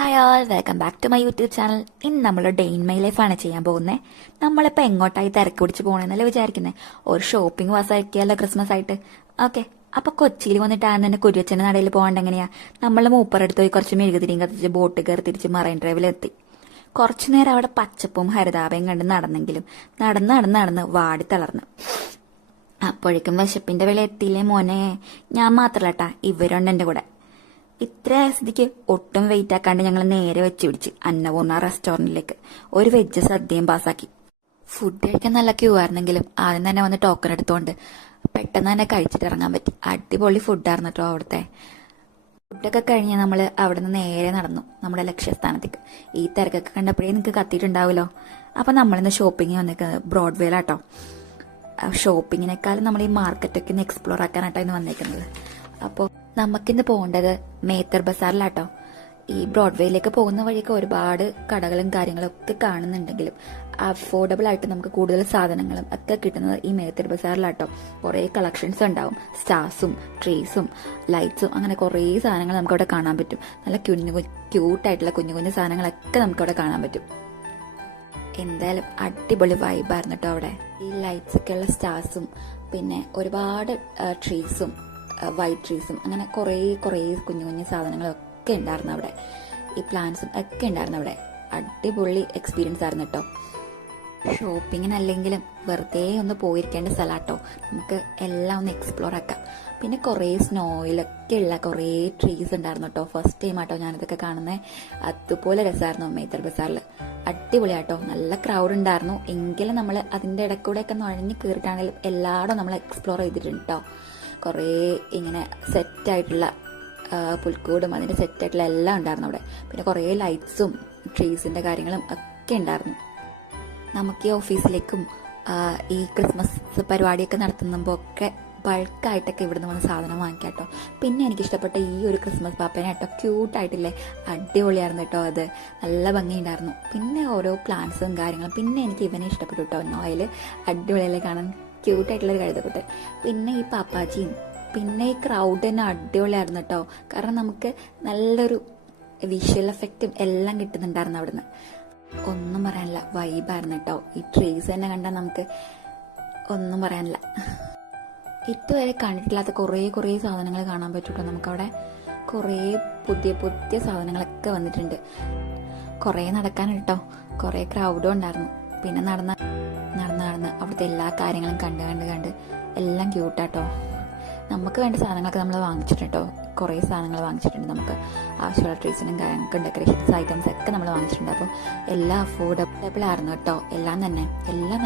Hi all, welcome back to my YouTube channel. ഇന്ന് നമ്മൾ day in my ലൈഫാണ് ചെയ്യാൻ പോകുന്നത്. നമ്മളിപ്പോൾ എങ്ങോട്ടായി തിരക്ക് പിടിച്ച് പോകണമെന്നല്ലേ വിചാരിക്കുന്നത്. ഒരു ഷോപ്പിംഗ് മാസമാക്കിയല്ലോ ക്രിസ്മസ് ആയിട്ട്. ഓക്കെ, അപ്പോൾ കൊച്ചിയിൽ വന്നിട്ട് ആദ്യം തന്നെ കുരുവച്ചൻ്റെ നടയിൽ പോകാണ്ട് എങ്ങനെയാ? നമ്മൾ മൂപ്പറടുത്ത് പോയി കുറച്ച് മെഴുകുതിരിയും കത്തിച്ച് ബോട്ട് കയറി തിരിച്ച് മറൈൻ ഡ്രൈവിലെത്തി. കുറച്ചു നേരം അവിടെ പച്ചപ്പും ഹരിതാപയും കണ്ട് നടന്നെങ്കിലും നടന്ന് വാടി തളർന്നു. അപ്പോഴേക്കും വിശപ്പിന്റെ വില എത്തിയില്ലേ മോനെ. ഞാൻ മാത്രല്ല കേട്ടാ, ഇവരുണ്ട് എൻ്റെ കൂടെ. ഇത്ര സ്ഥിതിക്ക് ഒട്ടും വെയിറ്റ് ആക്കാണ്ട് ഞങ്ങൾ നേരെ വെച്ച് പിടിച്ച് അന്നപൂർണ റെസ്റ്റോറന്റിലേക്ക് ഒരു വെജ് സദ്യയും പാസ്സാക്കി. ഫുഡ് കഴിക്കാൻ നല്ല ക്യൂ ആയിരുന്നെങ്കിലും ആദ്യം തന്നെ വന്ന് ടോക്കൺ എടുത്തുകൊണ്ട് പെട്ടെന്ന് തന്നെ കഴിച്ചിട്ട് ഇറങ്ങാൻ പറ്റി. അടിപൊളി ഫുഡായിരുന്നു കേട്ടോ അവിടുത്തെ. ഫുഡൊക്കെ കഴിഞ്ഞ് നമ്മൾ അവിടെ നിന്ന് നേരെ നടന്നു നമ്മുടെ ലക്ഷ്യസ്ഥാനത്തേക്ക്. ഈ തിരക്കൊക്കെ കണ്ടപ്പോഴേ നിങ്ങൾക്ക് കത്തിയിട്ടുണ്ടാവുമല്ലോ. അപ്പം നമ്മളിന്ന് ഷോപ്പിംഗ് വന്നേക്കുന്നത് ബ്രോഡ്വേയിലാട്ടോ. ഷോപ്പിങ്ങിനേക്കാളും നമ്മൾ ഈ മാർക്കറ്റൊക്കെ ഒന്ന് എക്സ്പ്ലോർ ആക്കാനായിട്ടാണ് ഇന്ന് വന്നേക്കുന്നത്. അപ്പോൾ നമുക്കിന്ന് പോകേണ്ടത് മേത്തർ ബസാറിലാട്ടോ. ഈ ബ്രോഡ്വേയിലേക്ക് പോകുന്ന വഴിയൊക്കെ ഒരുപാട് കടകളും കാര്യങ്ങളും ഒക്കെ കാണുന്നുണ്ടെങ്കിലും അഫോർഡബിൾ ആയിട്ട് നമുക്ക് കൂടുതൽ സാധനങ്ങളും ഒക്കെ കിട്ടുന്നത് ഈ മേത്തർ ബസാറിലാട്ടോ. കുറേ കളക്ഷൻസ് ഉണ്ടാവും. സ്റ്റാർസും ട്രീസും ലൈറ്റ്സും അങ്ങനെ കുറേ സാധനങ്ങൾ നമുക്കവിടെ കാണാൻ പറ്റും. നല്ല ക്യൂട്ടായിട്ടുള്ള കുഞ്ഞു കുഞ്ഞു സാധനങ്ങളൊക്കെ നമുക്കവിടെ കാണാൻ പറ്റും. എന്തായാലും അടിപൊളി വൈബായിരുന്നു കേട്ടോ അവിടെ. ഈ ലൈറ്റ്സ് ഒക്കെ ഉള്ള സ്റ്റാർസും പിന്നെ ഒരുപാട് ട്രീസും വൈറ്റ് ട്രീസും അങ്ങനെ കുറേ കുഞ്ഞു കുഞ്ഞു സാധനങ്ങളൊക്കെ ഉണ്ടായിരുന്നു അവിടെ. ഈ പ്ലാന്റ്സും ഒക്കെ ഉണ്ടായിരുന്നു അവിടെ. അടിപൊളി എക്സ്പീരിയൻസ് ആയിരുന്നു കേട്ടോ. ഷോപ്പിങ്ങിനല്ലെങ്കിലും വെറുതെ ഒന്ന് പോയിരിക്കേണ്ട സ്ഥലമാട്ടോ. നമുക്ക് എല്ലാം ഒന്ന് എക്സ്പ്ലോർ ആക്കാം. പിന്നെ കുറേ സ്നോയിലൊക്കെ ഉള്ള കുറേ ട്രീസ് ഉണ്ടായിരുന്നു കേട്ടോ. ഫസ്റ്റ് ടൈം ആട്ടോ ഞാനിതൊക്കെ കാണുന്നത്. അതുപോലെ രസമായിരുന്നു മേത്തർ ബസാറിൽ. അടിപൊളിയാട്ടോ. നല്ല ക്രൗഡ് ഉണ്ടായിരുന്നു. എങ്കിലും നമ്മൾ അതിൻ്റെ ഇടയ്ക്കൂടെയൊക്കെ നുഴഞ്ഞ് കയറിയിട്ടാണെങ്കിലും എല്ലായിടും നമ്മൾ എക്സ്പ്ലോർ ചെയ്തിട്ടുണ്ട് കേട്ടോ. കുറേ ഇങ്ങനെ സെറ്റായിട്ടുള്ള പുൽക്കൂടും അതിൻ്റെ സെറ്റായിട്ടുള്ള എല്ലാം ഉണ്ടായിരുന്നു അവിടെ. പിന്നെ കുറേ ലൈറ്റ്സും ട്രീസിൻ്റെ കാര്യങ്ങളും ഒക്കെ ഉണ്ടായിരുന്നു. നമുക്ക് ഈ ഓഫീസിലേക്കും ഈ ക്രിസ്മസ് പരിപാടിയൊക്കെ നടത്തുമ്പോൾ ഒക്കെ ബൾക്കായിട്ടൊക്കെ ഇവിടുന്ന് വന്ന് സാധനം വാങ്ങിക്കാം കേട്ടോ. പിന്നെ എനിക്കിഷ്ടപ്പെട്ട ഈ ഒരു ക്രിസ്മസ് പാപ്പേനെ കേട്ടോ, ക്യൂട്ടായിട്ടില്ലേ, അടിപൊളിയായിരുന്നു കേട്ടോ. അത് നല്ല ഭംഗിയുണ്ടായിരുന്നു. പിന്നെ ഓരോ പ്ലാന്റ്സും കാര്യങ്ങളും. പിന്നെ എനിക്ക് ഇവനെ ഇഷ്ടപ്പെട്ടു കേട്ടോ. നോയിൽ അടിപൊളിയല്ലേ കാണാൻ, ക്യൂട്ടായിട്ടുള്ളൊരു കഴുതക്കുട്ടൻ. പിന്നെ ഈ പാപ്പാജിയും പിന്നെ ഈ ക്രൗഡ് തന്നെ അടിപൊളിയായിരുന്നു കേട്ടോ. കാരണം നമുക്ക് നല്ലൊരു വിഷ്വൽ എഫക്റ്റും എല്ലാം കിട്ടുന്നുണ്ടായിരുന്നു അവിടുന്ന്. ഒന്നും പറയാനില്ല, വൈബായിരുന്നു കേട്ടോ. ഈ ട്രീസ് തന്നെ കണ്ടാൽ നമുക്ക് ഒന്നും പറയാനില്ല. ഇതുവരെ കണ്ടിട്ടില്ലാത്ത കുറേ സാധനങ്ങൾ കാണാൻ പറ്റൂട്ടോ നമുക്കവിടെ. കുറേ പുതിയ സാധനങ്ങളൊക്കെ വന്നിട്ടുണ്ട്. കുറേ നടക്കാൻ കേട്ടോ. കുറേ ക്രൗഡും ഉണ്ടായിരുന്നു. പിന്നെ നടന്ന് അവിടുത്തെ എല്ലാ കാര്യങ്ങളും കണ്ട് എല്ലാം ക്യൂട്ടാട്ടോ. നമുക്ക് വേണ്ട സാധനങ്ങളൊക്കെ നമ്മൾ വാങ്ങിച്ചിട്ടുണ്ട് കേട്ടോ. കുറേ സാധനങ്ങൾ വാങ്ങിച്ചിട്ടുണ്ട്. നമുക്ക് ആവശ്യമുള്ള ട്രീസിനും കാര്യങ്ങൾക്കും ഡെക്കറേഷൻസ് ഐറ്റംസ് ഒക്കെ നമ്മൾ വാങ്ങിച്ചിട്ടുണ്ട്. അപ്പോൾ എല്ലാം അഫോർഡബിൾ ആയിരുന്നു കേട്ടോ. എല്ലാം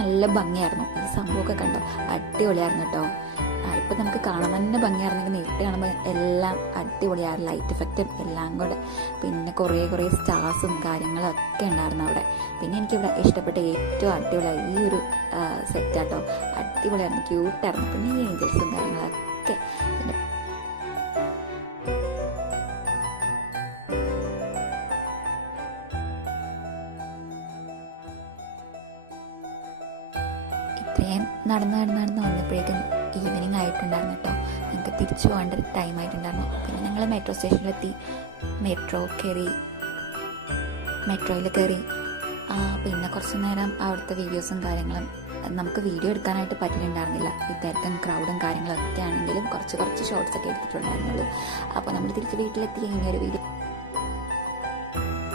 നല്ല ഭംഗിയായിരുന്നു. ഈ സംഭവമൊക്കെ കണ്ടോ, അടിപൊളിയായിരുന്നു കേട്ടോ. ഇപ്പം നമുക്ക് കാണാൻ തന്നെ ഭംഗിയായിരുന്നെങ്കിൽ നേരിട്ട് കാണുമ്പോൾ എല്ലാം അടിപൊളിയായിരുന്നു. ലൈറ്റ് എഫക്റ്റും എല്ലാം കൂടെ. പിന്നെ കുറേ സ്റ്റാർസും കാര്യങ്ങളും ഒക്കെ ഉണ്ടായിരുന്നു അവിടെ. പിന്നെ എനിക്കിവിടെ ഇഷ്ടപ്പെട്ട ഏറ്റവും അടിപൊളിയായി ഈ ഒരു സെറ്റാട്ടോ. അടിപൊളിയായിരുന്നു, ക്യൂട്ടായിരുന്നു. പിന്നെ ഈ ഏഞ്ചൽസും കാര്യങ്ങളൊക്കെ. പിന്നെ ഇത്രയും നടന്ന് വന്നപ്പോഴേക്കും ഈവനിങ് ആയിട്ടുണ്ടായിരുന്നു കേട്ടോ. ഞങ്ങൾക്ക് തിരിച്ചു പോകേണ്ട ഒരു ടൈം ആയിട്ടുണ്ടായിരുന്നു. പിന്നെ ഞങ്ങൾ മെട്രോ സ്റ്റേഷനിലെത്തി. മെട്രോയിൽ കയറി. പിന്നെ കുറച്ച് നേരം അവിടുത്തെ വീഡിയോസും കാര്യങ്ങളും നമുക്ക് വീഡിയോ എടുക്കാനായിട്ട് പറ്റിയിട്ടുണ്ടായിരുന്നില്ല. ഈ തിരക്കും ക്രൗഡും കാര്യങ്ങളൊക്കെ ആണെങ്കിലും കുറച്ച് ഷോർട്സ് ഒക്കെ എടുത്തിട്ടുണ്ടായിരുന്നുള്ളൂ. അപ്പോൾ നമ്മൾ തിരിച്ച് വീട്ടിലെത്തി. ഇങ്ങനെ ഒരു വീഡിയോ